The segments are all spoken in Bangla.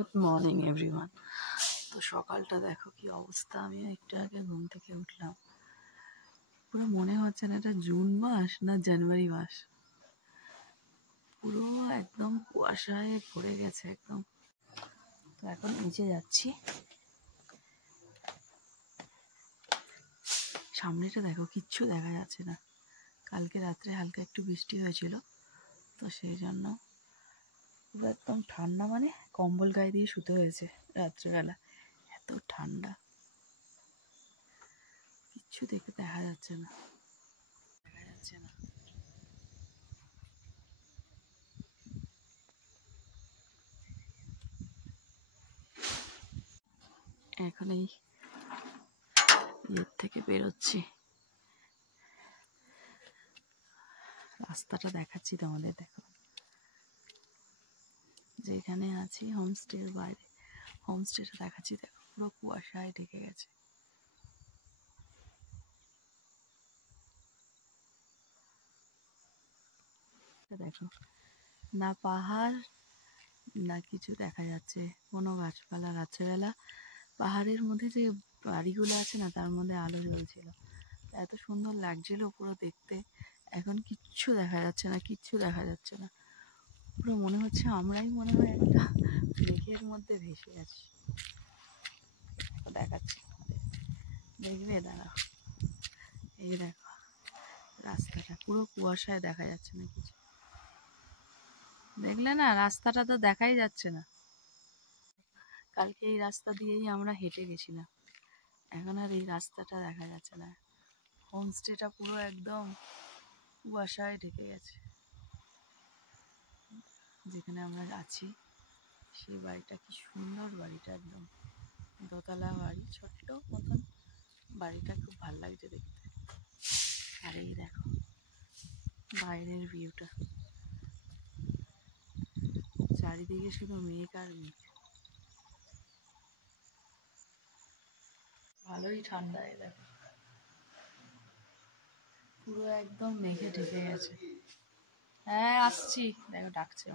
Good morning everyone. তো সকালটা দেখো কি অবস্থা। আমি একটু আগে ঘুম থেকে উঠলাম, পুরো মনে হচ্ছে না এটা জুন মাস না জানুয়ারি মাস। পুরো একদম কুয়াশায় ভরে গেছে একদম। তো এখন নিচে যাচ্ছি। সামনেটা দেখো, কিচ্ছু দেখা যাচ্ছে না। কালকে রাত্রে হালকা একটু বৃষ্টি হয়েছিল, তো সেই জন্য পুরো একদম ঠান্ডা, মানে কম্বল গায়ে দিয়ে শুতে হয়েছে রাত্রেবেলা, এত ঠান্ডা। কিচ্ছু দেখা যাচ্ছে না। এখন এই ইয়ের থেকে বেরোচ্ছি, রাস্তাটা দেখাচ্ছি তোমাদের। দেখো, যেখানে আছি হোমস্টের বাইরে, হোমস্টেটা দেখাচ্ছি। দেখো পুরো কুয়াশায় ঢেকে গেছে। দেখো, না পাহাড় না কিছু দেখা যাচ্ছে, কোনো গাছপালা। রাত্রেবেলা পাহাড়ের মধ্যে যে বাড়িগুলো আছে না, তার মধ্যে আলো জ্বলছিল, এত সুন্দর লাগছিল পুরো দেখতে। এখন কিচ্ছু দেখা যাচ্ছে না, কিচ্ছু দেখা যাচ্ছে না। পুরো মনে হচ্ছে আমরাই মনে হয় একটা মেঘের মধ্যে ভেসে আছি। দেখাচ্ছি, দেখবে, দাঁড়াও। এই দেখো রাস্তাটা পুরো কুয়াশায়, দেখা যাচ্ছে না কিছু। দেখলে না, রাস্তাটা তো দেখাই যাচ্ছে না। কালকে এই রাস্তা দিয়েই আমরা হেঁটে গেছিলাম, এখন আর এই রাস্তাটা দেখা যাচ্ছে না। হোমস্টেটা পুরো একদম কুয়াশায় ঢেকে গেছে। যেখানে আমরা আছি সেই বাড়িটা কি সুন্দর, বাড়িটা একদম দোতলা বাড়ি, ছোট্ট মতন বাড়িটা, খুব ভালো লাগছে দেখতে। আর এই দেখো বাইরের ভিউটা, চারিদিকে শুধু মেঘ আর মেঘ। ভালোই ঠান্ডা। দেখো পুরো একদম মেঘে ঢেকে গেছে। হ্যাঁ আসছি, দেখো ডাকছে।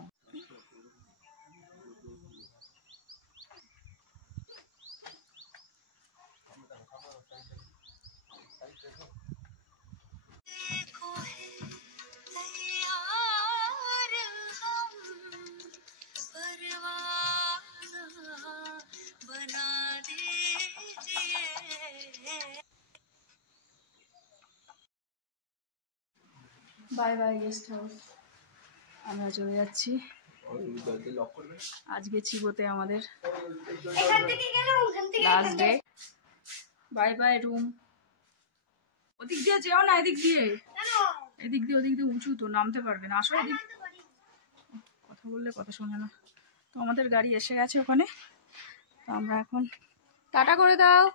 বাই বাই গেস্ট হাউস, আমরা চলে যাচ্ছি। আজকে চিবোতে আমাদের last day. Bye bye room. ওদিক দিয়ে যেও না, এদিক দিয়ে, এদিক দিয়ে, ওদিক দিয়ে উঁচু তো, নামতে পারবে না। আসলে কথা বললে কথা শোনে না। তো আমাদের গাড়ি এসে গেছে ওখানে, তো আমরা এখন টাটা করে দাও।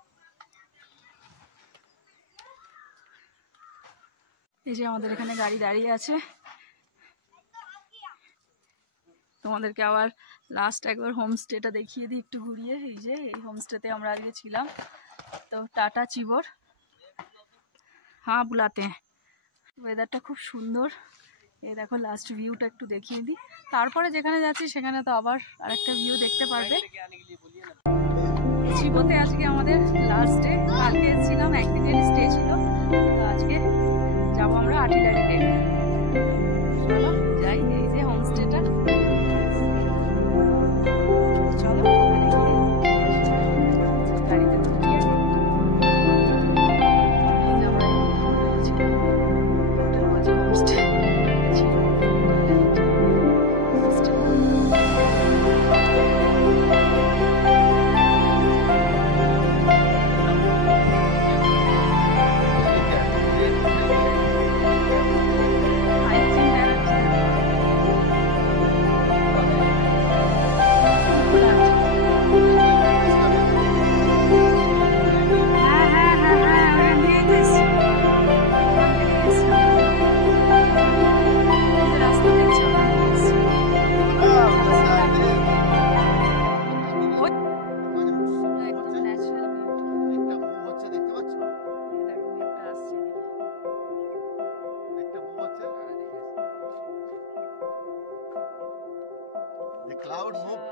এই যে আমাদের এখানে গাড়ি দাঁড়িয়ে আছে। তোমাদেরকে আবার লাস্ট একবার হোমস্টেটা দেখিয়ে দিই একটু ঘুরিয়ে। এই যে এই হোমস্টেতে আমরা আজকে ছিলাম। তো টাটা চিবোর, হ্যাঁ বুলাতে। ওয়েদারটা খুব সুন্দর। এই দেখো লাস্ট ভিউটা একটু দেখিয়ে দিই, তারপরে যেখানে যাচ্ছি সেখানে তো আবার আরেকটা ভিউ দেখতে পারবে। চিবোতে আজকে আমাদের লাস্ট ডে। কালকে ছিলাম, একদিনের স্টে ছিল। তো আজকে যাবো আমরা আর্টিলারিতে। চলো যাই। এই যে হোমস্টেটা, চলো ওখানে গিয়ে গাড়িতে উঠিয়ে হোমস্টে ছিল। cloud move